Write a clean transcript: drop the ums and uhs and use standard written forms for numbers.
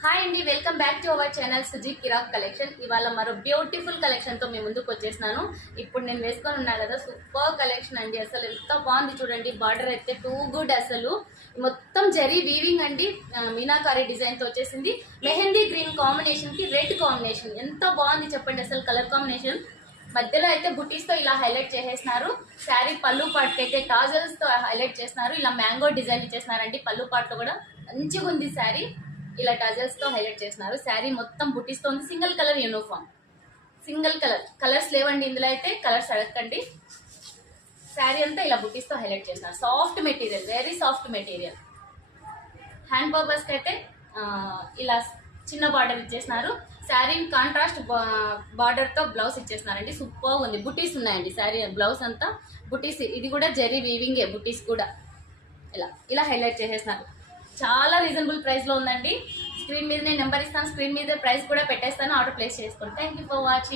Hi అండి, welcome back to our channel Suji కిరాక్ collection. ఇవాళ మరో బ్యూటిఫుల్ కలెక్షన్తో మీ ముందుకు వచ్చేసినాను. ఇప్పుడు నేను వేసుకొని ఉన్నా కదా, సూపర్ కలెక్షన్ అండి. అసలు ఎంత బాగుంది చూడండి. బార్డర్ అయితే టూ గుడ్. అసలు మొత్తం జరీ వీవింగ్ అండి, మీనాకారి డిజైన్తో వచ్చేసింది. మెహందీ గ్రీన్ కాంబినేషన్కి రెడ్ కాంబినేషన్ ఎంత బాగుంది చెప్పండి. అసలు కలర్ కాంబినేషన్ మధ్యలో అయితే బుటీస్తో ఇలా హైలైట్ చేసేసినారు. శారీ పళ్ళు పాటుకి అయితే టాజల్స్తో హైలైట్ చేస్తున్నారు. ఇలా మ్యాంగో డిజైన్ ఇచ్చేసినారండి. పళ్ళు పాటులో కూడా మంచిగా ఉంది శారీ. ఇలా టజల్స్తో హైలైట్ చేస్తున్నారు. శారీ మొత్తం బుటీస్తో ఉంది. Single colour uniform, single colours లేవండి ఇందులో. అయితే కలర్స్ అడగండి. శారీ అంతా ఇలా బుటీస్తో హైలైట్ చేస్తున్నారు. Soft material, very soft material. Hand పర్పస్కి అయితే ఇలా చిన్న బార్డర్ ఇచ్చేసినారు. శారీ కాంట్రాస్ట్ బార్డర్తో బ్లౌజ్ ఇచ్చేసినారండి. సూపర్ ఉంది. బుటీస్ ఉన్నాయండి శారీ బ్లౌజ్ అంతా బుటీస్. ఇది కూడా జరీ వీవింగే, బుటీస్ కూడా ఇలా ఇలా హైలైట్ చేసేసినారు. చాలా రీజనబుల్ ప్రైస్లో ఉందండి. స్క్రీన్ మీద నేను నెంబర్ ఇస్తాను, స్క్రీన్ మీద ప్రైస్ కూడా పెట్టేస్తాను. ఆర్డర్ ప్లేస్ చేసుకోండి. Thank you for watching.